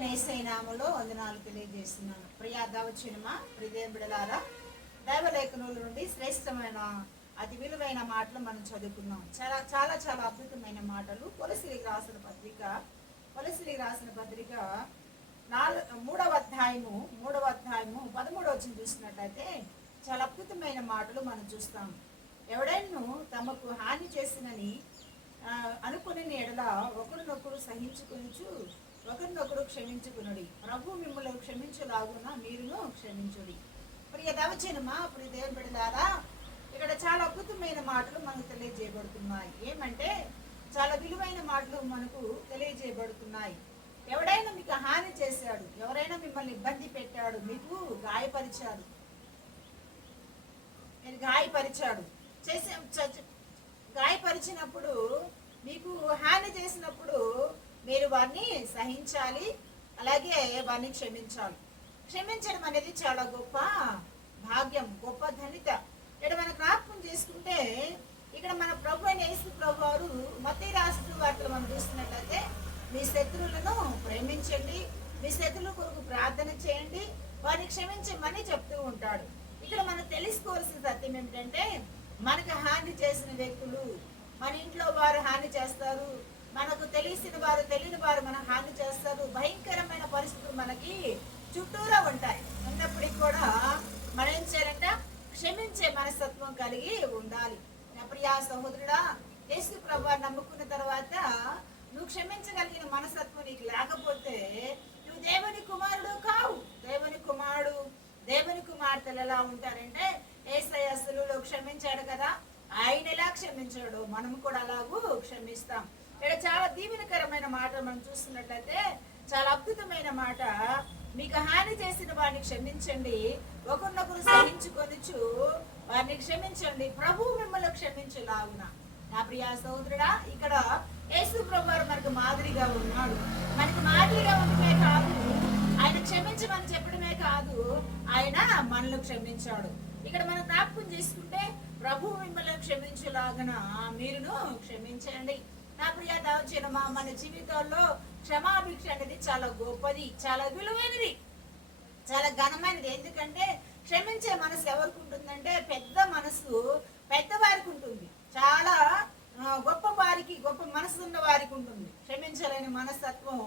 యేసయ్య నామములో వందనాలు తెలియజేస్తున్నాను. ప్రియా దైవజనమా, ప్రియ బిడ్డలారా, దైవలేఖనుల నుండి శ్రేష్టమైన అతి విలువైన మాటలు మనం చదువుకున్నాం. చాలా చాలా చాలా అద్భుతమైన మాటలు. కొలసీలకు రాసిన పత్రిక 3వ అధ్యాయము 13వ వచనం చూసినట్లయితే చాలా అద్భుతమైన మాటలు మనం చూస్తాం. ఎవడైనా తమకు హాని చేసినని అనుకుని ఎడల ఒకరినొకరు సహించుకొనుచు ఒకరినొకరు క్షమించుకునుడి. ప్రభు మిమ్మల్ని క్షమించలాగున మీరును క్షమించుడి. ప్రియ దైవజనమా, ప్రియ దేవుని బిడ్డలారా, ఇక్కడ చాలా అద్భుతమైన మాటలు మనకు తెలియజేయబడుతున్నాయి. ఏమంటే చాలా విలువైన మాటలు మనకు తెలియజేయబడుతున్నాయి. ఎవడైనా మీకు హాని చేశాడు, ఎవరైనా మిమ్మల్ని ఇబ్బంది పెట్టాడు, మీకు గాయపరిచినప్పుడు మీకు హాని చేసినప్పుడు మీరు వారిని సహించాలి, అలాగే వారిని క్షమించాలి. క్షమించడం అనేది చాలా గొప్ప భాగ్యం, గొప్ప ధనిత. ఇక్కడ మనం జ్ఞాపకం చేసుకుంటే ఇక్కడ మన ప్రభు అయిన యేసు ప్రభు వారు మత్తయి రాసిన వార్తలు మనం చూస్తున్నట్లయితే మీ శత్రువులను ప్రేమించండి, మీ శత్రువుల కొరకు ప్రార్థన చేయండి, వారిని క్షమించమని చెప్తూ ఉంటాడు. ఇక్కడ మనం తెలుసుకోవాల్సిన సత్యం ఏమిటంటే, మనకు హాని చేసిన వ్యక్తులు, మన ఇంట్లో వారు హాని చేస్తారు, మనకు తెలిసిన వారు తెలియని వారు మనకు హాని చేస్తారు. భయంకరమైన పరిస్థితులు మనకి చుట్టూరా ఉంటాయి. ఉన్నప్పటికీ కూడా మనం ఏం చేయాలంటే క్షమించే మనస్తత్వం కలిగి ఉండాలి. నా ప్రియా సహోదరుడా, యేసు ప్రభువుని నమ్ముకున్న తర్వాత నువ్వు క్షమించగలిగిన మనస్తత్వం నీకు లేకపోతే నువ్వు దేవుని కుమారుడు కావు. దేవుని కుమార్తెలు ఎలా ఉంటారంటే, యేసయ్య శిలువలో క్షమించాడు కదా, ఆయన ఎలా క్షమించాడు మనం కూడా అలాగూ క్షమిస్తాం. ఇక్కడ చాలా దీవెనకరమైన మాట మనం చూస్తున్నట్లయితే చాలా అద్భుతమైన మాట. మీకు హాని చేసిన వారిని క్షమించండి, ఒకరినొకరు సహించుకొనుచు వారిని క్షమించండి, ప్రభు మిమ్మల్ని క్షమించలాగున. నా ప్రియా సహోదరుడా, ఇక్కడ యేసు ప్రభువు మనకు మాదిరిగా ఉన్నాడు. మనకు మాదిరిగా ఉండటమే కాదు, ఆయన క్షమించమని చెప్పడమే కాదు, ఆయన మనల్ని క్షమించాడు. ఇక్కడ మనం జ్ఞాపకం చేసుకుంటే ప్రభు మిమ్మల్ని క్షమించలాగన మీరును క్షమించండి. నా ప్రియ దైవజనమా, మన జీవితాల్లో క్షమాభిక్ష అనేది చాలా గొప్పది, చాలా విలువైనది, చాలా ఘనమైనది. ఎందుకంటే క్షమించే మనసు ఎవరికి ఉంటుందంటే, పెద్ద మనసు పెద్దవారికి ఉంటుంది. చాలా గొప్ప మనసు ఉన్న వారికి ఉంటుంది. క్షమించలేని మనస్తత్వం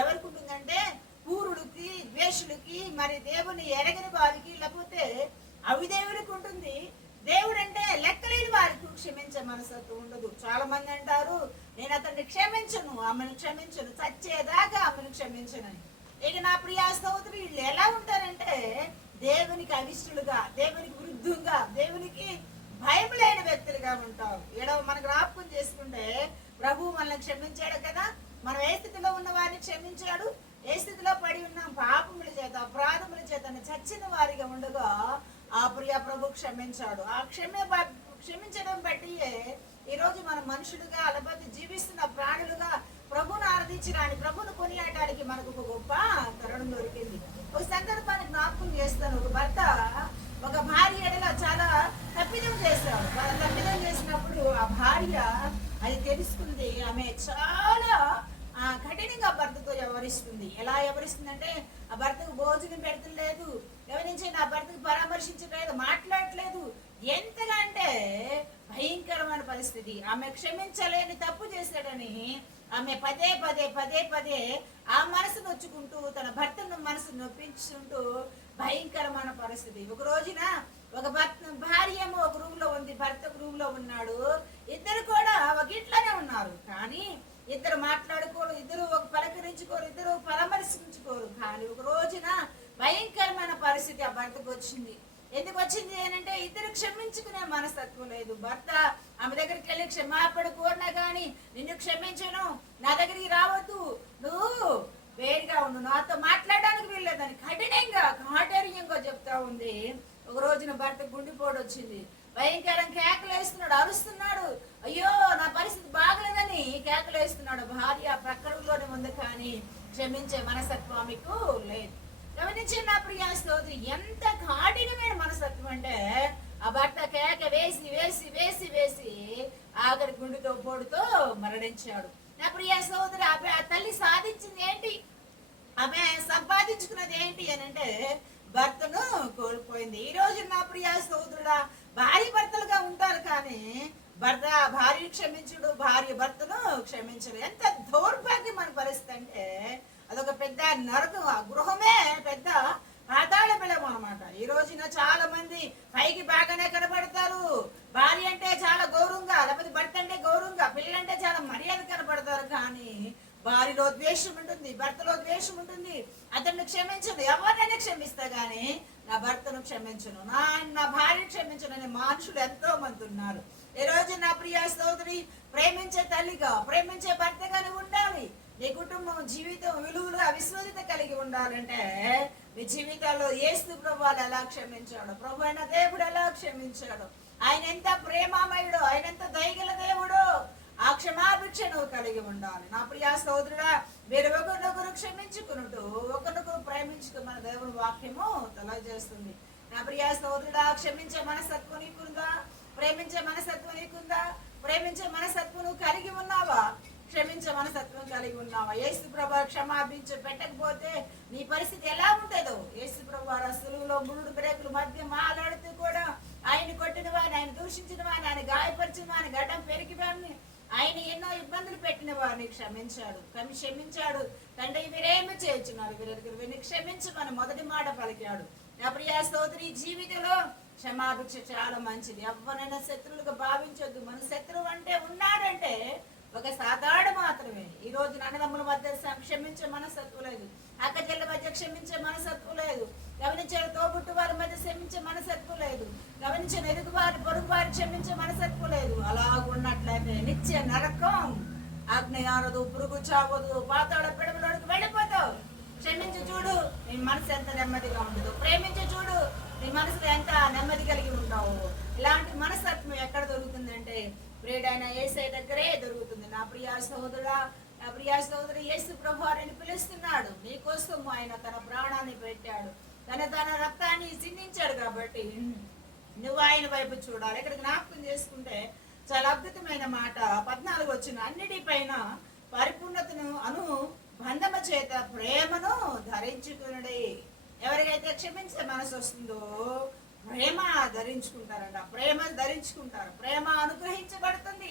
ఎవరికి ఉంటుందంటే, పూరుడికి, ద్వేషులకి, మరి దేవుని ఎరగని వారికి, లేకపోతే అవిదేవునికి ఉంటుంది. దేవుడు అంటే లెక్కలేని వారికి క్షమించే మనస్తత్వం ఉండదు. చాలా మంది అంటారు, నేను అతన్ని క్షమించను, ఆమెను క్షమించను, చచ్చేదాకా ఆమెను క్షమించనని. ఇక నా ప్రియా సహోదరు, వీళ్ళు ఎలా ఉంటారంటే దేవునికి అవిష్టులుగా, దేవునికి వృద్ధంగా, దేవునికి భయం లేని వ్యక్తులుగా ఉంటారు. ఏడవ మనకు జ్ఞాపకం చేసుకుంటే ప్రభు మనల్ని క్షమించాడు కదా, మనం ఏ స్థితిలో ఉన్న వారిని క్షమించాడు, ఏ స్థితిలో పడి ఉన్నాం, పాపముల చేత అపరాధముల చేత చచ్చిన వారిగా ఉండగా ఆ ప్రియ ప్రభు క్షమించాడు. ఆ క్షమించడం బట్టి ఈరోజు మన మనుషులుగా, లేకపోతే జీవిస్తున్న ప్రాణులుగా ప్రభుని ఆరాధించడానికి, ప్రభుని కొనియాడడానికి మనకు ఒక గొప్ప తరుణం దొరికింది. ఒక సందర్భాన్ని జ్ఞాపకం చేస్తాను. ఒక భర్త ఒక భార్య ఎడల చాలా తప్పిదం చేశాడు. తప్పిదం చేసినప్పుడు ఆ భార్య అది తెలుసుకుంది. ఆమె చాలా కఠినంగా భర్తతో వ్యవహరిస్తుంది. ఎలా వ్యవహరిస్తుందంటే, ఆ భర్తకు భోజనం పెడతలేదు, ఎవరించి నా భర్తకు పరామర్శించట్లేదు, మాట్లాడట్లేదు. ఎంతగా అంటే భయంకరమైన పరిస్థితి. ఆమె క్షమించలేని తప్పు చేశాడని ఆమె పదే పదే ఆ మనసు నొచ్చుకుంటూ, తన భర్తను మనసు నొప్పించుకుంటూ భయంకరమైన పరిస్థితి. ఒక రోజున ఒక భార్య ఏమో ఒక రూమ్ లో ఉంది, భర్త ఒక రూమ్ లో ఉన్నాడు. ఇద్దరు కూడా ఒక ఇంట్లోనే ఉన్నారు, కానీ ఇద్దరు మాట్లాడుకోరు, ఇద్దరు ఒక పలకరించుకోరు, ఇద్దరు పరామర్శించుకోరు. కానీ ఒక రోజున భయంకరమైన పరిస్థితి ఆ భర్తకు వచ్చింది. ఎందుకు వచ్చింది అంటే, ఇద్దరు క్షమించుకునే మనస్తత్వం లేదు. భర్త ఆమె దగ్గరికి వెళ్ళి క్షమాపణ కోరినా కానీ, నిన్ను క్షమించను, నా దగ్గరికి రావద్దు, నువ్వు వేరుగా ఉండు, నాతో మాట్లాడడానికి వీల్లేదని కాఠిన్యంగా చెప్తా ఉంది. ఒక రోజున భర్త గుండెపోటు వచ్చింది. భయంకరం కేకలేస్తున్నాడు, అరుస్తున్నాడు, అయ్యో నా పరిస్థితి బాగలేదని కేకలేస్తున్నాడు. భార్య ప్రక్కలోనే ఉంది, కానీ క్షమించే మనస్తత్వం ఆమెకు లేదు. గమనించి నా ప్రియ స్తోత్రి, ఎంత కాఠినమైన మనస్తత్వం అంటే, ఆ భర్త కేక వేసి వేసి వేసి వేసి ఆఖరి గుండెతో పోటుతో మరణించాడు. నా ప్రియ సోదరు, ఆ తల్లి సాధించింది ఏంటి? ఆ క్షమించినది ఏంటి అని అంటే భర్తను కోల్పోయింది. ఈ రోజు నా ప్రియ సోదరుడా, భార్య భర్తలుగా ఉంటారు కానీ భర్త భార్య క్షమించుడు, భార్య భర్తను క్షమించడు. ఎంత దౌర్భాగ్యమైన పరిస్థితి అంటే అదొక పెద్ద నరకం. ఆ గృహమే పెద్ద పాతాళ బిలం అనమాట. ఈ రోజున చాలా మంది పైకి బాగానే కనబడతారు, భార్య అంటే చాలా గౌరవంగా, లేకపోతే భర్త అంటే గౌరవంగా, పిల్లలంటే చాలా మర్యాద కనబడతారు. కానీ భార్యలో ద్వేషం ఉంటుంది, భర్తలో ద్వేషం ఉంటుంది. అతన్ని క్షమించదు, ఎవరినైనా క్షమిస్తా గానీ నా భర్తను క్షమించను, నా భార్యను క్షమించను అనే మనుషులు ఎంతో మంది ఉన్నారు. ఈ రోజు నా ప్రియ సోదరి, ప్రేమించే తల్లిగా, ప్రేమించే భర్తగానే ఉండాలి. నీ కుటుంబం జీవితం విలువలుగా విశ్వసత కలిగి ఉండాలంటే మీ జీవితాల్లో యేసు ప్రభువు ఎలా క్షమించాడు, ప్రభు అయిన దేవుడు ఎలా క్షమించాడు, ఆయన ఎంత ప్రేమమయుడు, ఆయన ఎంత దయగల దేవుడు, ఆ క్షమాభిక్ష నువ్వు కలిగి ఉండాలి. నా ప్రియ సోదరుడా, మీరు ఒకరినొకరు క్షమించుకున్నట్టు ఒకరినొకరు ప్రేమించుకున్న దేవుని వాక్యము తెలియజేస్తుంది. నా ప్రియ సోదరుడా, క్షమించే మనసత్వం నీకుందా? ప్రేమించే మనసత్వం నీకుందా? ప్రేమించే మనసత్వం నువ్వు కలిగి ఉన్నావా? క్షమించే మనసత్వం కలిగి ఉన్నావా? యేసు ప్రభు క్షమాభించి పెట్టకపోతే నీ పరిస్థితి ఎలా ఉంటుందో. యేసు ప్రభు సులువులో ముళ్ళు బ్రేకుల మధ్య మాట్లాడుతూ కూడా ఆయన కొట్టిన వాడిని, ఆయన దూషించిన వాడిని, ఆయన గాయపరిచిన వాడిని, గడ్డం పెరిగి వాడిని, ఆయన ఎన్నో ఇబ్బందులు పెట్టిన వారిని క్షమించాడు. తండ్రి వీరేమి చేయించున్నారు, వీరిని క్షమించమని మొదటి మాట పలికాడు. నా ప్రియ సోదరి, జీవితంలో క్షమాభిక్ష చాలా మంచిది. ఎవరైనా శత్రువులుగా భావించొద్దు. మన శత్రువు అంటే ఉన్నాడంటే ఒక సాధారణ మాత్రమే. ఈ రోజు అన్నదమ్ముల మధ్య క్షమించే మనసత్వం లేదు, అక్కచెల్ల మధ్య క్షమించే మనసత్వం లేదు, గమనించే తోబుట్టు వారి మధ్య క్షమించే మనసత్వం లేదు, గమనించిన ఎదుగు వారి పొరుగు వారి క్షమించే మనసత్వం లేదు. అలా ఉన్నట్లయితే నిత్య నరకం, అగ్ని ఆరదు, పురుగు చావదు, పాతాళ పిడమలోనికి వెళ్ళిపోతావు. క్షమించి చూడు, నీ మనసు ఎంత నెమ్మదిగా ఉండదు. ప్రేమించి చూడు, నీ మనసులో ఎంత నెమ్మది కలిగి ఉంటావు. ఇలాంటి మనస్తత్వం ఎక్కడ దొరుకుతుందంటే ప్రియుడైన యేసయ్య దగ్గరే దొరుకుతుంది. నా ప్రియ సహోదరుడా, నా ప్రియ సహోదరు, యేసు ప్రభువు వారిని పిలుస్తున్నాడు. నీకోసం ఆయన తన ప్రాణాన్ని పెట్టాడు, తన రక్తాన్ని సిందించాడు. కాబట్టి నువ్వు ఆయన వైపు చూడాలి. ఇక్కడ జ్ఞాపకం చేసుకుంటే చాలా అద్భుతమైన మాట 14 వచ్చిన, అన్నిటిపైన పరిపూర్ణతను బంధము చేత ప్రేమను ధరించుకునుడి. ఎవరికైతే క్షమించే మనసు వస్తుందో ప్రేమ ధరించుకుంటారంట, ప్రేమ ధరించుకుంటారు, ప్రేమ అనుగ్రహించబడుతుంది.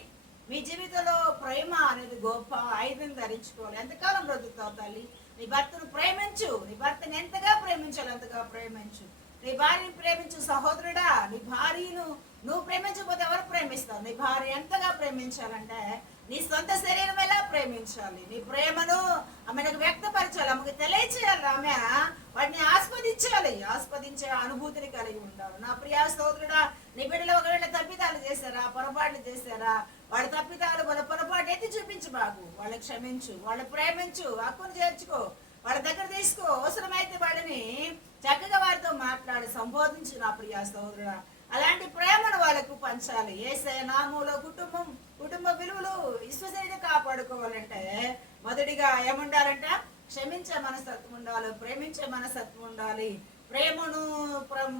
మీ జీవితంలో ప్రేమ అనేది గొప్ప ఆయుధం ధరించుకోవాలి. ఎంతకాలం బ్రతుకుతావు తల్లి? నీ భర్తను ప్రేమించు, నీ భర్తను ఎంతగా ప్రేమించాలి అంతగా ప్రేమించు. నీ భార్యని ప్రేమించు సహోదరుడా. నీ భార్యను నువ్వు ప్రేమించకపోతే ఎవరు ప్రేమిస్తావు? నీ భార్య ఎంతగా ప్రేమించాలంటే నీ సొంత శరీరం ఎలా ప్రేమించాలి, నీ ప్రేమను ఆమెకు వ్యక్తపరచాలి, ఆమెకు తెలియచేయాలి, ఆమె వాటిని ఆస్వాదించే అనుభూతిని కలిగి ఉంటారు. నా ప్రియ సోదరుడా, నీ బిడ్డలు ఒకవేళ తప్పిదాలు చేశారా, పొరపాట్లు చేశారా, వాళ్ళ తప్పిదాలు వాళ్ళ పొరపాటు ఎత్తి చూపించు బాగు, వాళ్ళని క్షమించు, వాళ్ళని ప్రేమించు, హక్కును చేర్చుకో, వాళ్ళ దగ్గర తీసుకో, అవసరమైతే వాళ్ళని చక్కగా వారితో మాట్లాడి సంబోధించు. నా ప్రియ సోదరుడా, అలాంటి ప్రేమను వాళ్ళకు పంచాలి. యేసయ్య నామములో కుటుంబ విలువలు విశ్వసనీయత కాపాడుకోవాలంటే మొదటిగా ఏముండాలంట? క్షమించే మనస్తత్వం ఉండాలి, ప్రేమించే మనస్తత్వం ఉండాలి. ప్రేమను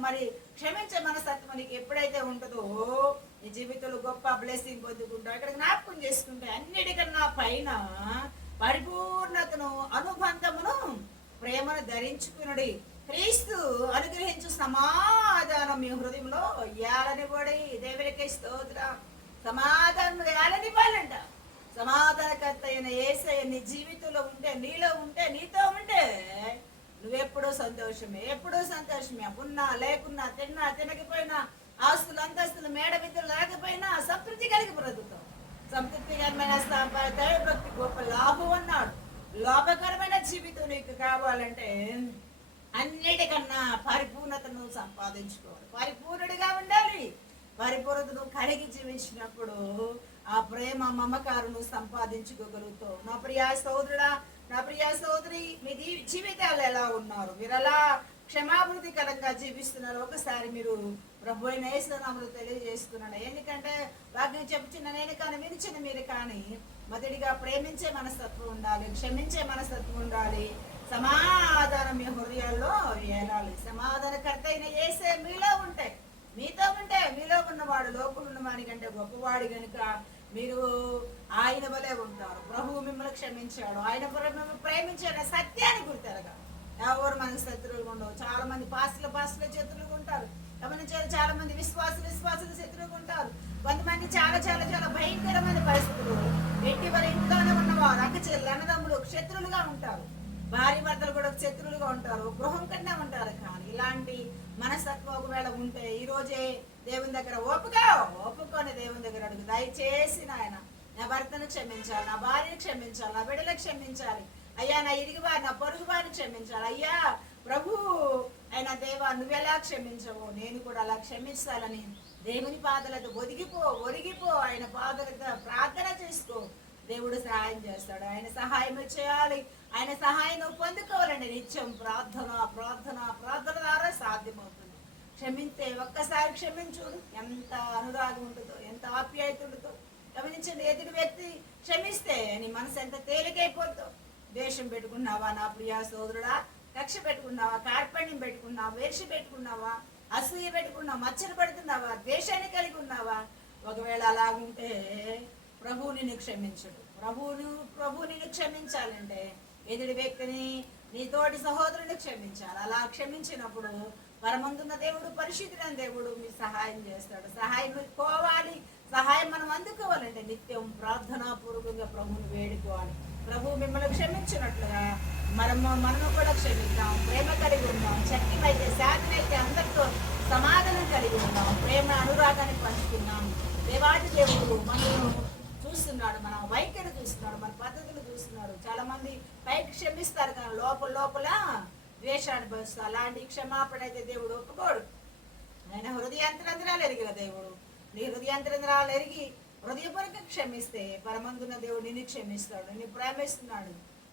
మరి క్షమించే మనస్తత్వం నీకు ఎప్పుడైతే ఉంటుందో నీ జీవితంలో గొప్ప బ్లెస్సింగ్ పొందుకుంటావు. ఇక్కడ జ్ఞాపకం చేసుకుంటే అన్నిటికన్నా పైన పరిపూర్ణతను, అనుబంధమును, ప్రేమను ధరించుకునుడి. క్రీస్తు అనుగ్రహించు సమాధానం మీ హృదయంలో ఏలనివ్వడి. దేవునికి స్తోత్రం. సమాధానం ఏలనివ్వాలంట. సమాధానకర్త అయిన యేసయ్య నీ జీవితంలో ఉంటే, నీలో ఉంటే, నీతో ఉంటే నువ్వెప్పుడూ సంతోషమే, ఎప్పుడూ సంతోషమే. ఉన్నా లేకున్నా, తిన్నా తినకపోయినా, ఆస్తులు అంతస్తులు మేడ విద్యలు లేకపోయినా సంతృప్తి కలిగి బ్రతుకుతావు. సంతృప్తికరమైన దైవభక్తి గొప్ప లాభం అన్నాడు. లాభకరమైన జీవితం నీకు కావాలంటే అన్నిటికన్నా పరిపూర్ణతను సంపాదించుకోవాలి, పరిపూర్ణుడిగా ఉండాలి. పరిపూర్ణతను కలిగి జీవించినప్పుడు ఆ ప్రేమ మమకారును సంపాదించుకోగలుగుతావు. నా ప్రియ సోదరుడా, నా ప్రియ సోదరి, మీ జీవితాలు ఎలా ఉన్నారు? మీరు ఎలా క్షమాభివృద్ధికరంగా జీవిస్తున్నారు? ఒకసారి మీరు ప్రభు అయిన యేసు నామములో తెలియజేస్తున్నాడు. ఎందుకంటే వాక్యం చెప్పుచున్న నేను కానీ, వినిచిన మీరు కానీ మొదటిగా ప్రేమించే మనస్తత్వం ఉండాలి, క్షమించే మనస్తత్వం ఉండాలి, సమాధానం మీ హృదయాల్లో ఏలాలి. సమాధానకర్త అయిన యేసే మీలో ఉంటే, మీతో ఉంటే, మీలో ఉన్నవాడు లోపల ఉన్నవాడి కంటే గొప్పవాడు కనుక మీరు ఆయన వలె ఉంటారు. ప్రభువు మిమ్మల్ని క్షమించాడు, ఆయన మిమ్మల్ని ప్రేమించాడు సత్యాన్ని గుర్తెరగా ఎవరు మన మనకు శత్రువులు ఉండవు. చాలా మంది పాస్టుల శత్రువులు ఉంటారు. గమనించారు, చాలా మంది విశ్వాసులు శత్రువులు ఉంటారు. కొంతమంది చాలా చాలా చాలా భయంకరమైన పరిస్థితులు ఎట్టి వారి ఇంట్లోనే ఉన్నవారు అక్క చెల్లి అన్నదమ్ములు శత్రువులుగా ఉంటారు. భార్య భర్తలు కూడా శత్రువులుగా ఉంటారు, గృహం కన్నా ఉంటారు. కానీ ఇలాంటి మనస్తత్వం ఒకవేళ ఉంటే ఈ రోజే దేవుని దగ్గర ఒప్పుకొని దేవుని దగ్గర అడుగు, దయచేసి నాయన నా భర్తను క్షమించాలి, నా భార్యను క్షమించాలి, నా బిడ్డలకు క్షమించాలి అయ్యా, నా ఇరుగు వారి నా పొరుగు వారిని క్షమించాలి అయ్యా ప్రభు అయినా దేవా, నువ్వెలా క్షమించవు నేను కూడా అలా క్షమించాలని దేవుని పాదలతో ఒరిగిపో ఆయన పాదలతో ప్రార్థన చేసుకో. దేవుడు సహాయం చేస్తాడు. ఆయన సహాయం చేయాలి, ఆయన సహాయం పొందుకోవాలండి. నిత్యం ప్రార్థన ద్వారా సాధ్యమవుతుంది. క్షమించే ఒక్కసారి క్షమించుడు ఎంత అనురాగం ఉంటుందో, ఎంత ఆప్యాయత ఉంటుందో గమనించండి. ఎదుటి వ్యక్తి క్షమిస్తే నీ మనసు ఎంత తేలికైపోతుందో. ద్వేషం పెట్టుకున్నావా నా ప్రియా సోదరుడా, కక్ష పెట్టుకున్నావా, కార్పణ్యం పెట్టుకున్నావా, వేర్షి పెట్టుకున్నావా, అసూయ పెట్టుకున్నావా, మచ్చలు పెడుతున్నావా, ద్వేషాన్ని కలిగి ఉన్నావా? ఒకవేళ అలాగుంటే ప్రభువు నిన్ను క్షమించడు. ప్రభు నిన్ను క్షమించాలంటే ఎదుటి వ్యక్తిని, నీ తోటి సహోదరుని క్షమించాలి. అలా క్షమించినప్పుడు పరమందున్న దేవుడు, పరిశుద్ధుడైన దేవుడు మీకు సహాయం చేస్తాడు. సహాయం కోవాలి, సహాయం మనం అందుకోవాలంటే నిత్యం ప్రార్థనాపూర్వకంగా ప్రభువుని వేడుకోవాలి. ప్రభు మిమ్మల్ని క్షమించినట్లుగా మనము కూడా క్షమిద్దాం. ప్రేమ కలిగి ఉన్నాం, శక్తిమైతే శాంతిమైతే అందరితో సమాధానం కలిగి ఉన్నాం, ప్రేమ అనురాగాన్ని పంచుకున్నాం. దేవాది దేవుడు మనల్ని చూస్తున్నాడు, మన వైఖరి చూస్తున్నాడు, మన పద్ధతులు చూస్తున్నాడు. చాలా మంది పైకి క్షమిస్తారు కానీ లోపల ద్వేషాన్ని పంచుతారు. అలాంటి క్షమాపణ అయితే దేవుడు ఒప్పుకోడు. ఆయన హృదయాంతరంధ్రాలు ఎరిగిన దేవుడు. నీ హృదయాంతరంధ్రాలు ఎరిగి హృదయపూర్వకంగా క్షమిస్తే పరమందున్న దేవుడు నిన్ను క్షమిస్తాడు, నిన్ను ప్రేమిస్తున్నాడు.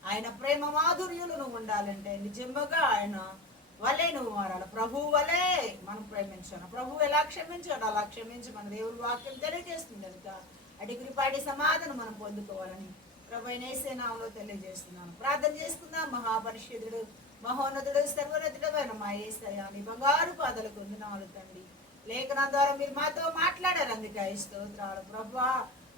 ఆయన ప్రేమ మాధుర్యులు నువ్వు ఉండాలంటే నిజంగా ఆయన వలే నువ్వు మారాలి. ప్రభువు వలే మనం ప్రేమించాను. ప్రభువు ఎలా క్షమించాడు అలా క్షమించి మన దేవుడి వాక్యం తెలియజేస్తుంది కనుక అడిగిరిపాటి సమాధానం మనం పొందుకోవాలని ప్రభు యేసే నామములో తెలియజేస్తున్నాను. ప్రార్థన చేసుకుందాం. మహాపరిశుద్ధుడు, మహోన్నతుడు, సర్వోన్నతుడైన మా యేసయ్య నీ బంగారు పాదాలకు వందనాలు తండ్రి. లేఖనం ద్వారా మీరు మాతో మాట్లాడారు, అందుకే స్తోత్రాలు ప్రభువా.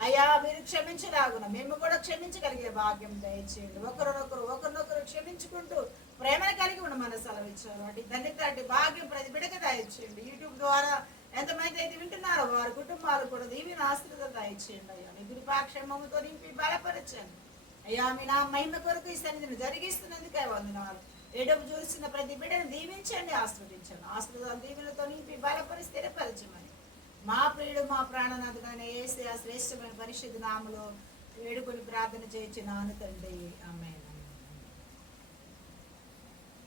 అయ్యా మీరు క్షమించలాగున మేము కూడా క్షమించగలిగే భాగ్యం దయచేయండి. ఒకరినొకరు క్షమించుకుంటూ ప్రేమను కలిగి ఉన్న మన సెలవిచ్చారు. అటు ధన్యత అటు భాగ్యం ప్రతి బిడ్డకు దయచేయండి. యూట్యూబ్ ద్వారా ఎంతమంది అయితే వింటున్నారో వారి కుటుంబాలు కూడా దీవిని ఆశ్రిత దయచేయండి. అయ్యా నీ కృపాక్షేమముతో నింపి బలపరచండి. అయ్యా మీ నా మహిమ కొరకు ఈ సన్నిధిని జరిగిస్తున్నందుకే వందనాలు. ఏడుపు చూసిన ప్రతి బిడ్డను దీవించండి, ఆశ్రదించండి. ఆశ్రద దీవులతో నింపి బలపరి స్థిరపరచమని మా ప్రియుడు మా ప్రాణనాథుడైన యేసయ్య శ్రేష్టమైన పరిశుద్ధ నామములో వేడుకొని ప్రార్థన చేయించున్నాను తండ్రి. ఆమేన్.